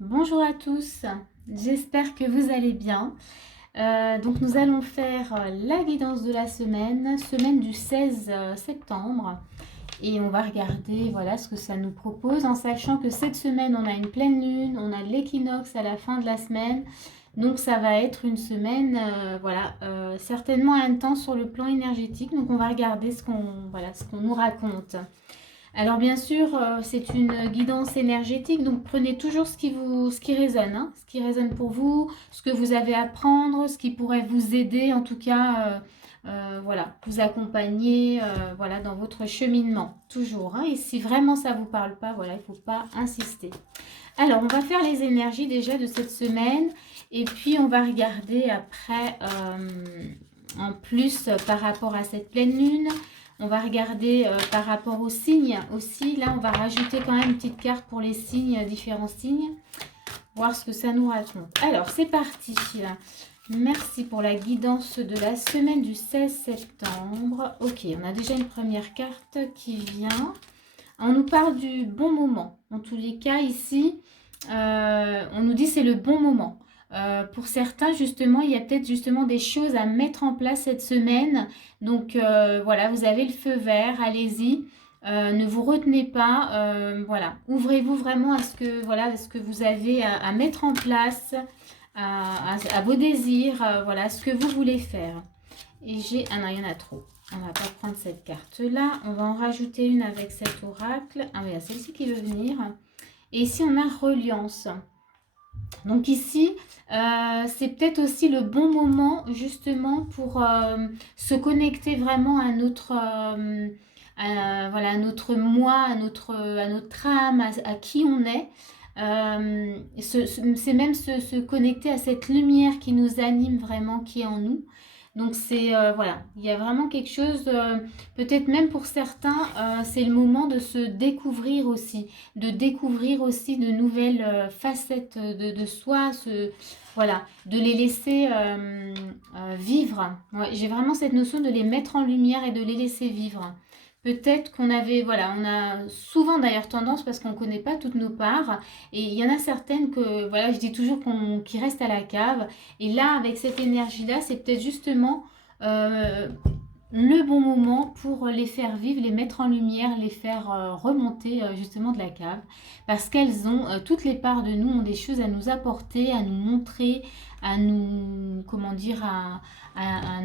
Bonjour à tous, j'espère que vous allez bien. Donc nous allons faire la guidance de la semaine, semaine du 16 septembre. Et on va regarder voilà, ce que ça nous propose en sachant que cette semaine on a une pleine lune, on a l'équinoxe à la fin de la semaine. Donc ça va être une semaine certainement intense sur le plan énergétique. Donc on va regarder ce qu'on nous raconte. Alors bien sûr, c'est une guidance énergétique, donc prenez toujours ce qui résonne, hein, ce qui résonne pour vous, ce que vous avez à prendre, ce qui pourrait vous aider, en tout cas, voilà, vous accompagner, voilà, dans votre cheminement, toujours. Hein, et si vraiment ça vous parle pas, voilà, il ne faut pas insister. Alors, on va faire les énergies déjà de cette semaine, et puis on va regarder après, en plus, par rapport à cette pleine lune. On va regarder par rapport aux signes aussi. Là, on va rajouter quand même une petite carte pour les signes, différents signes. Voir ce que ça nous raconte. Alors, c'est parti. Merci pour la guidance de la semaine du 16 septembre. Ok, on a déjà une première carte qui vient. On nous parle du bon moment. En tous les cas, ici, on nous dit c'est le bon moment. Pour certains, justement, il y a peut-être justement des choses à mettre en place cette semaine. Donc, voilà, vous avez le feu vert, allez-y. Ne vous retenez pas. Voilà, ouvrez-vous vraiment à ce que vous avez à mettre en place, à vos désirs, voilà, ce que vous voulez faire. Et j'ai... Ah non, il y en a trop. On va pas prendre cette carte-là. On va en rajouter une avec cet oracle. Ah oui, il y a celle-ci qui veut venir. Et ici, on a reliance. Donc ici, c'est peut-être aussi le bon moment justement pour se connecter vraiment à notre, voilà, à notre moi, à notre âme, à qui on est. C'est même se connecter à cette lumière qui nous anime vraiment, qui est en nous. Donc c'est voilà, il y a vraiment quelque chose, peut-être même pour certains, c'est le moment de se découvrir aussi, de nouvelles facettes de soi, voilà, de les laisser vivre. Ouais, j'ai vraiment cette notion de les mettre en lumière et de les laisser vivre. Peut-être qu'on avait, voilà, on a souvent d'ailleurs tendance, parce qu'on ne connaît pas toutes nos parts, et il y en a certaines que, voilà, je dis toujours qui restent à la cave, et là, avec cette énergie-là, c'est peut-être justement le bon moment pour les faire vivre, les mettre en lumière, les faire remonter justement de la cave, parce qu'elles ont, toutes les parts de nous ont des choses à nous apporter, à nous montrer, à nous, comment dire, à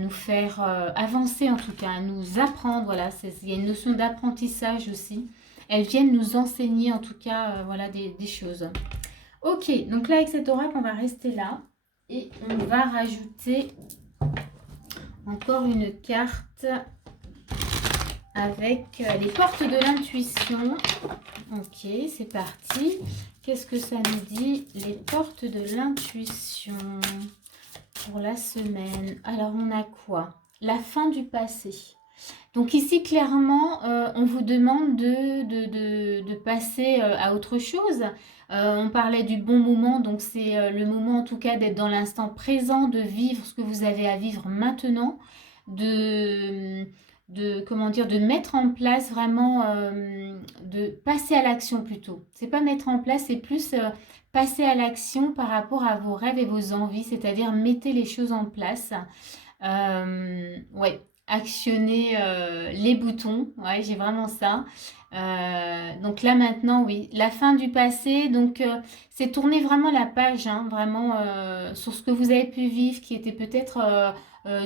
nous faire avancer en tout cas, à nous apprendre. Voilà, il y a une notion d'apprentissage aussi. Elles viennent nous enseigner en tout cas voilà, des choses. Ok, donc là avec cet oracle, on va rester là et on va rajouter encore une carte avec les portes de l'intuition. Ok, c'est parti. Qu'est-ce que ça nous dit, les portes de l'intuition pour la semaine? Alors, on a quoi? La fin du passé. Donc ici, clairement, on vous demande de passer à autre chose. On parlait du bon moment, donc c'est le moment en tout cas d'être dans l'instant présent, de vivre ce que vous avez à vivre maintenant, comment dire, de mettre en place vraiment, de passer à l'action plutôt. C'est pas mettre en place, c'est plus passer à l'action par rapport à vos rêves et vos envies, c'est-à-dire mettez les choses en place. Ouais, actionner les boutons, ouais, j'ai vraiment ça. Donc là maintenant, oui, la fin du passé, donc c'est tourner vraiment la page, hein, vraiment sur ce que vous avez pu vivre, qui était peut-être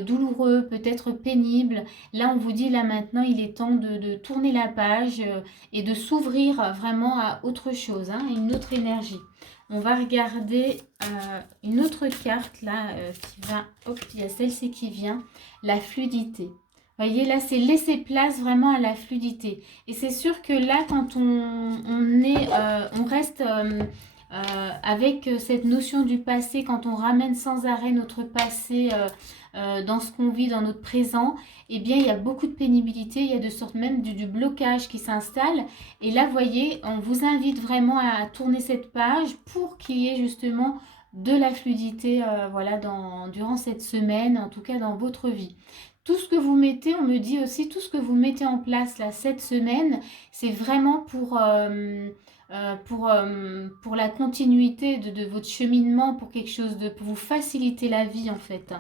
douloureux, peut-être pénible. Là, on vous dit, là maintenant, il est temps de tourner la page et de s'ouvrir vraiment à autre chose, hein, une autre énergie. On va regarder une autre carte là qui va, hop, il y a celle-ci qui vient, la fluidité. Vous voyez, là, c'est laisser place vraiment à la fluidité. Et c'est sûr que là, quand on reste avec cette notion du passé, quand on ramène sans arrêt notre passé dans ce qu'on vit, dans notre présent, eh bien, il y a beaucoup de pénibilité, il y a de sorte même du blocage qui s'installe. Et là, vous voyez, on vous invite vraiment à tourner cette page pour qu'il y ait justement de la fluidité voilà, durant cette semaine, en tout cas dans votre vie. Tout ce que vous mettez, on me dit aussi, tout ce que vous mettez en place là cette semaine, c'est vraiment pour pour la continuité de votre cheminement, pour quelque chose pour vous faciliter la vie en fait.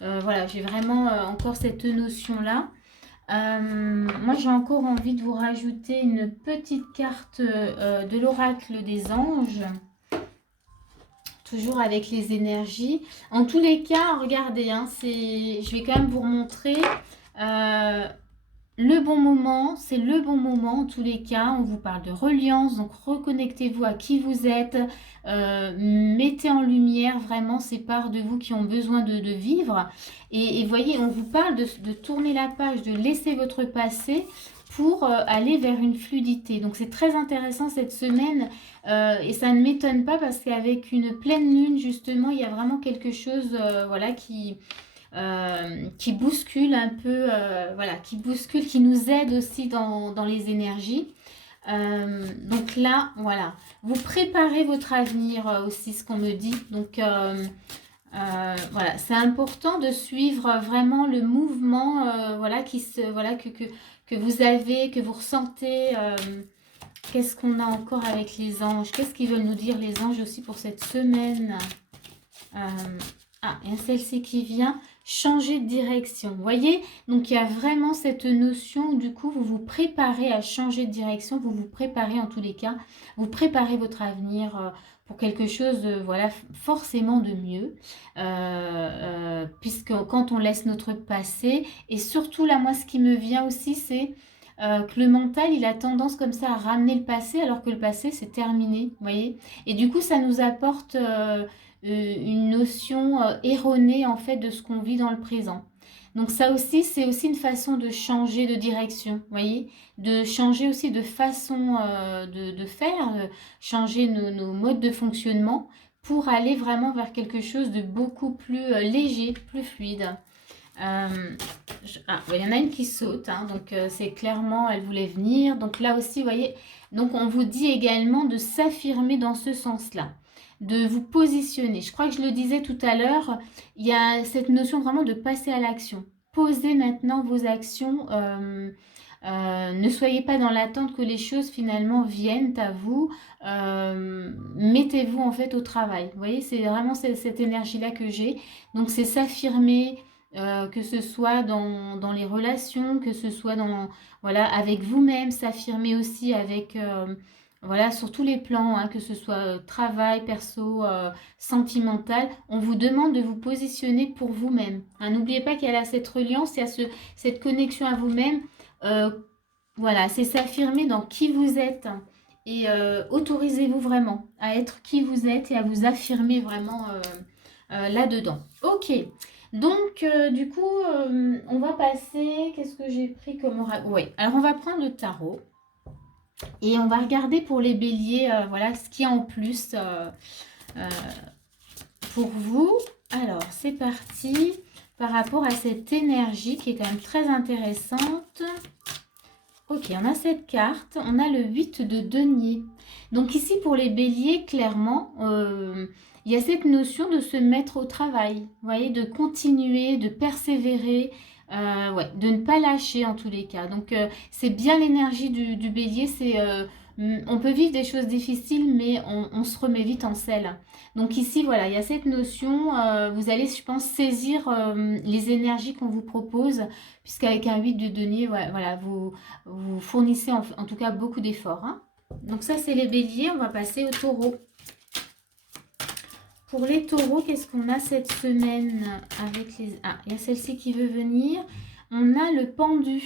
Voilà, j'ai vraiment encore cette notion-là. Moi, j'ai encore envie de vous rajouter une petite carte de l'oracle des anges, toujours avec les énergies. En tous les cas, regardez, hein, je vais quand même vous remontrer le bon moment. C'est le bon moment en tous les cas. On vous parle de reliance, donc reconnectez-vous à qui vous êtes. Mettez en lumière vraiment ces parts de vous qui ont besoin de vivre. Et voyez, on vous parle de tourner la page, de laisser votre passé pour aller vers une fluidité. Donc c'est très intéressant cette semaine et ça ne m'étonne pas parce qu'avec une pleine lune justement, il y a vraiment quelque chose voilà, qui bouscule un peu, voilà, qui bouscule, qui nous aide aussi dans les énergies. Donc là, voilà, vous préparez votre avenir aussi, ce qu'on me dit. Donc voilà, c'est important de suivre vraiment le mouvement, voilà, voilà, que vous avez, que vous ressentez. Qu'est-ce qu'on a encore avec les anges? Qu'est-ce qu'ils veulent nous dire les anges aussi pour cette semaine? Il y a celle-ci qui vient. Changer de direction. Vous voyez? Donc, il y a vraiment cette notion où, du coup, vous vous préparez à changer de direction. Vous vous préparez, en tous les cas, vous préparez votre avenir pour quelque chose, voilà, forcément de mieux. Puisque quand on laisse notre passé, et surtout, là, moi, ce qui me vient aussi, c'est que le mental, il a tendance comme ça à ramener le passé, alors que le passé, c'est terminé. Vous voyez? Et du coup, ça nous apporte une notion erronée en fait de ce qu'on vit dans le présent. Donc ça aussi, c'est aussi une façon de changer de direction, vous voyez, de changer aussi de façon de faire, changer nos modes de fonctionnement pour aller vraiment vers quelque chose de beaucoup plus léger, plus fluide. Il y en a une qui saute, hein, donc c'est clairement, elle voulait venir. Donc là aussi, vous voyez, donc on vous dit également de s'affirmer dans ce sens-là, de vous positionner. Je crois que je le disais tout à l'heure, il y a cette notion vraiment de passer à l'action. Posez maintenant vos actions. Ne soyez pas dans l'attente que les choses finalement viennent à vous. Mettez-vous en fait au travail. Vous voyez, c'est vraiment cette énergie-là que j'ai. Donc c'est s'affirmer, que ce soit dans les relations, que ce soit voilà, avec vous-même, s'affirmer aussi avec... voilà, sur tous les plans, hein, que ce soit travail, perso, sentimental, on vous demande de vous positionner pour vous-même. Hein, n'oubliez pas qu'il y a là cette reliance, il y a cette connexion à vous-même. Voilà, c'est s'affirmer dans qui vous êtes. Et autorisez-vous vraiment à être qui vous êtes et à vous affirmer vraiment là-dedans. Ok, donc du coup, on va passer... Qu'est-ce que j'ai pris comme oracle? Oui, alors on va prendre le tarot. Et on va regarder pour les béliers, voilà, ce qu'il y a en plus pour vous. Alors, c'est parti par rapport à cette énergie qui est quand même très intéressante. Ok, on a cette carte, on a le 8 de denier. Donc ici, pour les béliers, clairement, il y a cette notion de se mettre au travail, vous voyez, de continuer, de persévérer, ouais, de ne pas lâcher en tous les cas. Donc c'est bien l'énergie du bélier, on peut vivre des choses difficiles, mais on se remet vite en selle. Donc ici, voilà, il y a cette notion, vous allez, je pense, saisir les énergies qu'on vous propose, puisqu'avec un 8 de denier, voilà, vous fournissez en tout cas beaucoup d'efforts. Hein. Donc ça, c'est les béliers, on va passer aux taureaux. Pour les taureaux, qu'est-ce qu'on a cette semaine avec les... Ah, il y a celle-ci qui veut venir. On a le pendu.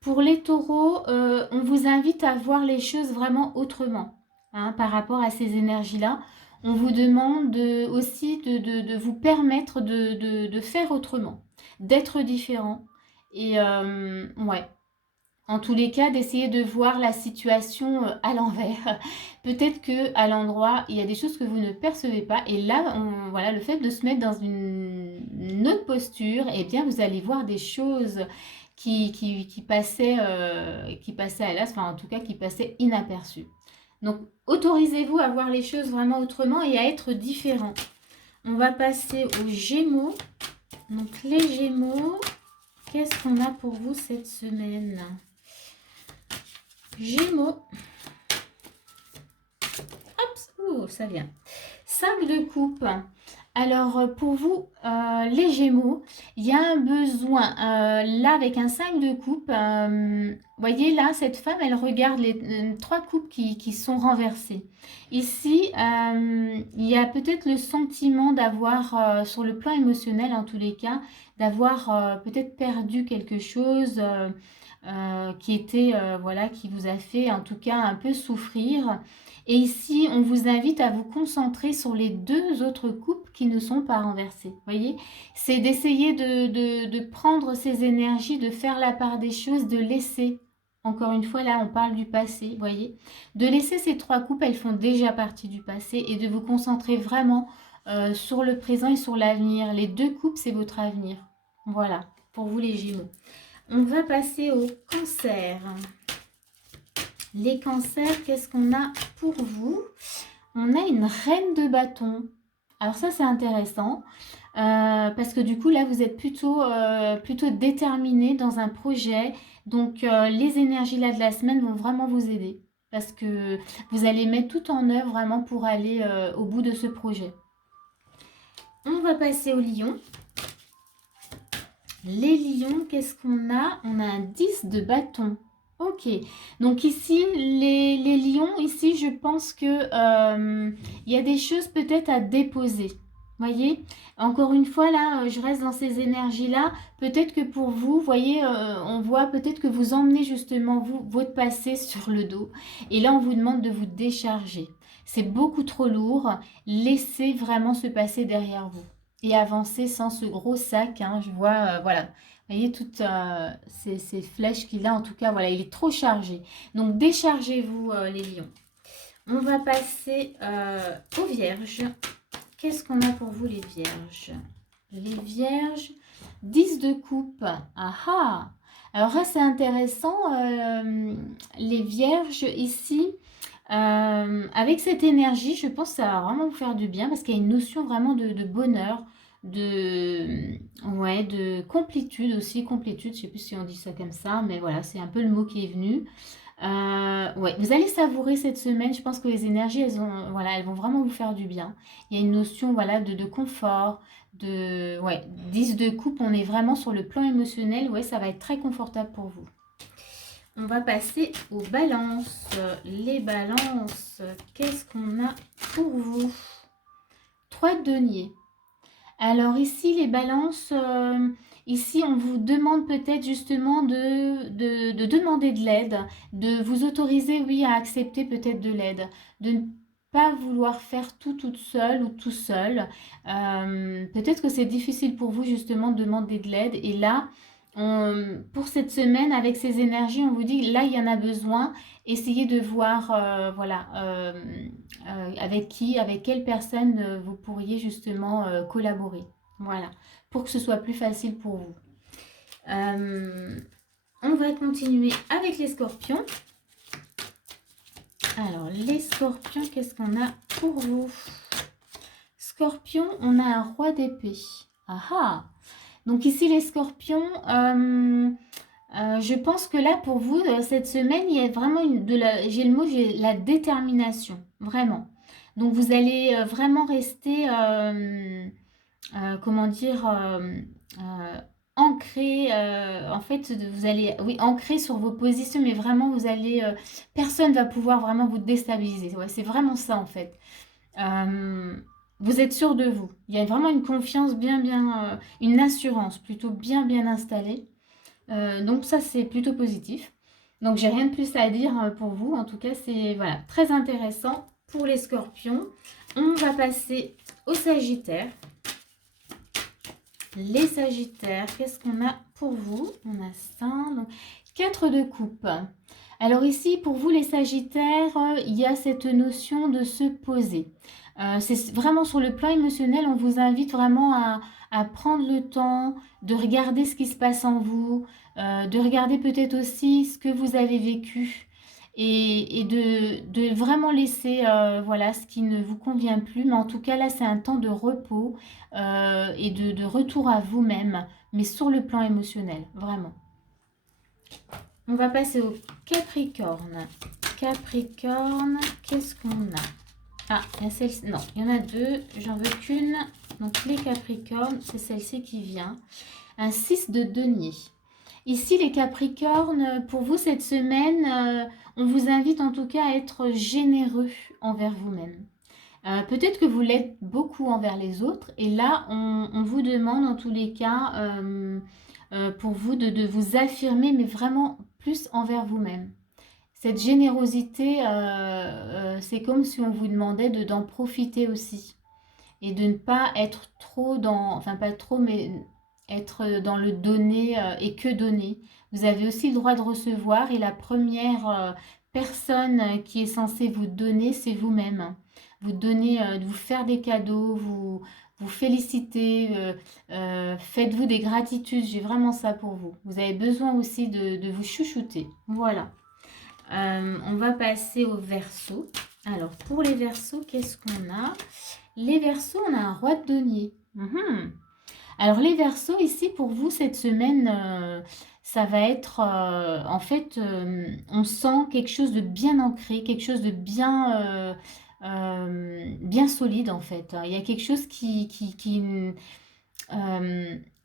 Pour les taureaux, on vous invite à voir les choses vraiment autrement hein, par rapport à ces énergies-là. On vous demande aussi de vous permettre de faire autrement, d'être différent. Et ouais, en tous les cas, d'essayer de voir la situation à l'envers. Peut-être qu'à l'endroit, il y a des choses que vous ne percevez pas. Et là, voilà, le fait de se mettre dans une autre posture, eh bien, vous allez voir des choses qui passaient à l'as, enfin en tout cas qui passaient inaperçues. Donc, autorisez-vous à voir les choses vraiment autrement et à être différent. On va passer aux Gémeaux. Donc, les Gémeaux, qu'est-ce qu'on a pour vous cette semaine ? Gémeaux. Oh, ça vient. 5 de coupe. Alors, pour vous, les Gémeaux, il y a un besoin. Là, avec un 5 de coupe, voyez, là, cette femme, elle regarde les 3 coupes qui sont renversées. Ici, il y a peut-être le sentiment d'avoir, sur le plan émotionnel, en tous les cas, d'avoir peut-être perdu quelque chose qui était, voilà, qui vous a fait, en tout cas, un peu souffrir. Et ici, on vous invite à vous concentrer sur les 2 autres coupes qui ne sont pas renversées. Voyez, c'est d'essayer de prendre ces énergies, de faire la part des choses, de laisser. Encore une fois, là, on parle du passé, voyez. De laisser ces 3 coupes, elles font déjà partie du passé, et de vous concentrer vraiment sur le présent et sur l'avenir. Les 2 coupes, c'est votre avenir. Voilà, pour vous les Gémeaux. On va passer au Cancer. Les cancers, qu'est-ce qu'on a pour vous? On a une reine de bâton. Alors ça, c'est intéressant. Parce que du coup, là, vous êtes plutôt déterminé dans un projet. Donc, les énergies là de la semaine vont vraiment vous aider. Parce que vous allez mettre tout en œuvre vraiment pour aller au bout de ce projet. On va passer au lion. Les lions, qu'est-ce qu'on a? On a un 10 de bâton. Ok, donc ici, les lions, ici, je pense que il y a des choses peut-être à déposer. Voyez, encore une fois, là, je reste dans ces énergies-là. Peut-être que pour vous, voyez, on voit peut-être que vous emmenez justement votre passé sur le dos. Et là, on vous demande de vous décharger. C'est beaucoup trop lourd. Laissez vraiment ce passé derrière vous. Et avancer sans ce gros sac, hein, je vois, voilà. Vous voyez toutes ces flèches qu'il a, en tout cas, voilà, il est trop chargé. Donc, déchargez-vous, les lions. On va passer aux vierges. Qu'est-ce qu'on a pour vous, les vierges? Les vierges, 10 de coupe. Ah ah! Alors là, c'est intéressant. Les vierges, ici, avec cette énergie, je pense que ça va vraiment vous faire du bien parce qu'il y a une notion vraiment de bonheur, ouais, de complétude aussi. Complétude, je ne sais plus si on dit ça comme ça, mais voilà, c'est un peu le mot qui est venu. Ouais, vous allez savourer cette semaine. Je pense que les énergies, elles vont vraiment vous faire du bien. Il y a une notion, voilà, de confort, ouais, 10 de coupe. On est vraiment sur le plan émotionnel. Ouais, ça va être très confortable pour vous. On va passer aux balances. Les balances, qu'est-ce qu'on a pour vous? 3 de denier. Alors ici, les balances, ici, on vous demande peut-être justement de demander de l'aide, de vous autoriser, oui, à accepter peut-être de l'aide, de ne pas vouloir faire tout toute seule ou tout seul. Peut-être que c'est difficile pour vous justement de demander de l'aide. Et là, pour cette semaine, avec ces énergies, on vous dit, là, il y en a besoin. Essayez de voir, voilà, avec quelle personne vous pourriez justement collaborer. Voilà, pour que ce soit plus facile pour vous. On va continuer avec les scorpions. Alors, les scorpions, qu'est-ce qu'on a pour vous? Scorpion, on a un roi d'épée. Ah ah! Donc ici, les scorpions, je pense que là, pour vous, cette semaine, il y a vraiment j'ai le mot, j'ai la détermination, vraiment. Donc vous allez vraiment rester, comment dire, ancré, en fait, vous allez, oui, ancré sur vos positions, mais vraiment, vous allez, personne va pouvoir vraiment vous déstabiliser. Ouais, c'est vraiment ça, en fait. Vous êtes sûr de vous. Il y a vraiment une confiance une assurance plutôt bien installée. Donc ça, c'est plutôt positif. Donc, j'ai rien de plus à dire pour vous. En tout cas, c'est voilà, très intéressant pour les scorpions. On va passer aux sagittaires. Les sagittaires, qu'est-ce qu'on a pour vous? On a ça, donc 4 de coupe. Alors ici, pour vous les sagittaires, il y a cette notion de se poser. C'est vraiment sur le plan émotionnel, on vous invite vraiment à prendre le temps de regarder ce qui se passe en vous, de regarder peut-être aussi ce que vous avez vécu et de vraiment laisser voilà, ce qui ne vous convient plus. Mais en tout cas, là, c'est un temps de repos et de retour à vous-même, mais sur le plan émotionnel, vraiment. On va passer au Capricorne. Capricorne, qu'est-ce qu'on a? Ah, il y a celle-ci. Non, il y en a deux. J'en veux qu'une. Donc, les Capricornes, c'est celle-ci qui vient. Un 6 de denier. Ici, les Capricornes, pour vous, cette semaine, on vous invite en tout cas à être généreux envers vous-même. Peut-être que vous l'êtes beaucoup envers les autres. Et là, on vous demande en tous les cas, pour vous, de vous affirmer, mais vraiment plus envers vous-même. Cette générosité, c'est comme si on vous demandait d'en profiter aussi et de ne pas être trop dans, enfin pas trop, mais être dans le donner et que donner. Vous avez aussi le droit de recevoir et la première personne qui est censée vous donner, c'est vous-même. Vous donner, vous faire des cadeaux, vous féliciter, faites-vous des gratitudes, j'ai vraiment ça pour vous. Vous avez besoin aussi de vous chouchouter. Voilà. On va passer au Verseau. Alors, pour les Verseaux, qu'est-ce qu'on a? Les Verseaux, on a un roi de denier. Alors, les Verseaux, ici, pour vous, cette semaine, ça va être, en fait, on sent quelque chose de bien ancré, quelque chose de bien, bien solide, en fait. Il y a quelque chose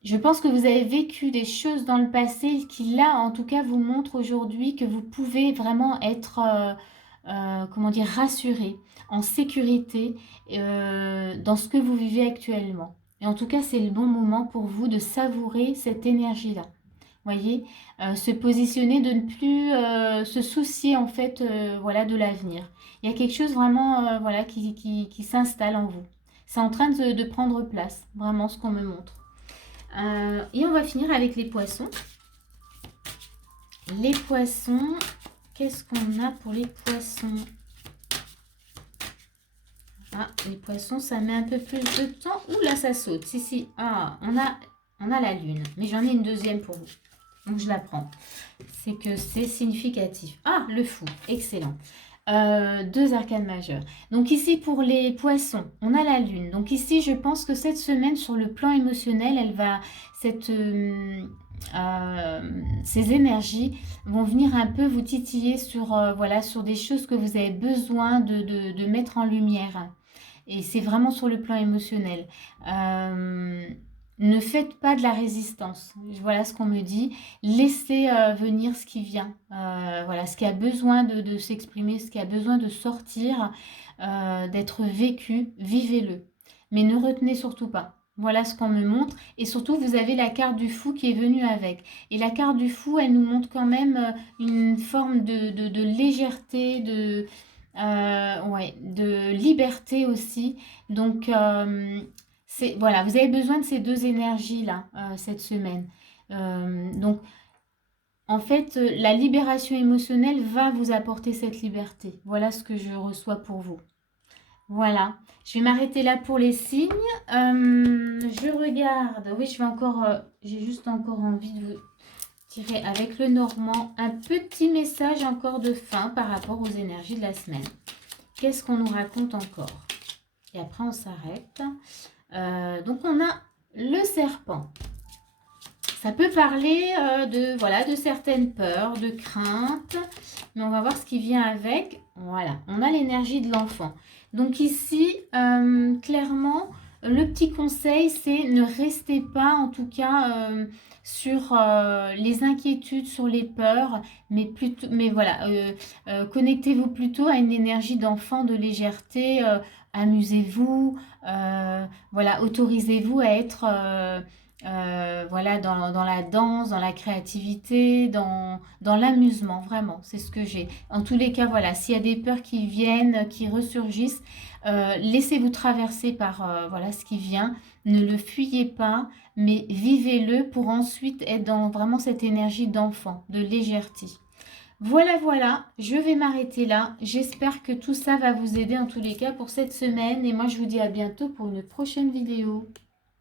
je pense que vous avez vécu des choses dans le passé qui, là, en tout cas, vous montrent aujourd'hui que vous pouvez vraiment être, comment dire, rassuré, en sécurité dans ce que vous vivez actuellement. Et en tout cas, c'est le bon moment pour vous de savourer cette énergie-là. Voyez, se positionner, de ne plus se soucier en fait, voilà, de l'avenir. Il y a quelque chose vraiment, voilà, qui s'installe en vous. C'est en train de prendre place, vraiment ce qu'on me montre. Et on va finir avec les poissons. Les poissons, qu'est-ce qu'on a pour les poissons? Ah, les poissons, ça met un peu plus de temps. Ouh là, ça saute. Si, si. Ah, on a la lune. Mais j'en ai une deuxième pour vous. Donc, je la prends. C'est que c'est significatif. Ah, le fou. Excellent. Deux arcanes majeures. Donc ici, pour les poissons, on a la lune. Donc ici, je pense que cette semaine, sur le plan émotionnel, elle va... ces énergies vont venir un peu vous titiller sur, voilà, sur des choses que vous avez besoin de mettre en lumière. Et c'est vraiment sur le plan émotionnel. Ne faites pas de la résistance. Voilà ce qu'on me dit. Laissez venir ce qui vient. Voilà, ce qui a besoin de s'exprimer, ce qui a besoin de sortir, d'être vécu, vivez-le. Mais ne retenez surtout pas. Voilà ce qu'on me montre. Et surtout, vous avez la carte du fou qui est venue avec. Et la carte du fou, elle nous montre quand même une forme de légèreté, ouais, de liberté aussi. Donc, voilà, vous avez besoin de ces deux énergies-là cette semaine. Donc, en fait, la libération émotionnelle va vous apporter cette liberté. Voilà ce que je reçois pour vous. Voilà, je vais m'arrêter là pour les signes. Je regarde, oui, j'ai juste encore envie de vous tirer avec le Normand un petit message encore de fin par rapport aux énergies de la semaine. Qu'est-ce qu'on nous raconte encore? Et après, on s'arrête. Donc, on a le serpent. Ça peut parler de certaines peurs, de craintes, mais on va voir ce qui vient avec. Voilà, on a l'énergie de l'enfant. Donc ici, clairement, le petit conseil, c'est ne restez pas, en tout cas, sur les inquiétudes, sur les peurs, mais voilà, connectez-vous plutôt à une énergie d'enfant, de légèreté, amusez-vous, voilà, autorisez-vous à être... voilà, dans la danse, dans la créativité, dans l'amusement, vraiment, c'est ce que j'ai. En tous les cas, voilà, s'il y a des peurs qui viennent, qui ressurgissent, laissez-vous traverser par voilà, ce qui vient, ne le fuyez pas, mais vivez-le pour ensuite être dans vraiment cette énergie d'enfant, de légèreté. Voilà, voilà, je vais m'arrêter là. J'espère que tout ça va vous aider en tous les cas pour cette semaine. Et moi, je vous dis à bientôt pour une prochaine vidéo.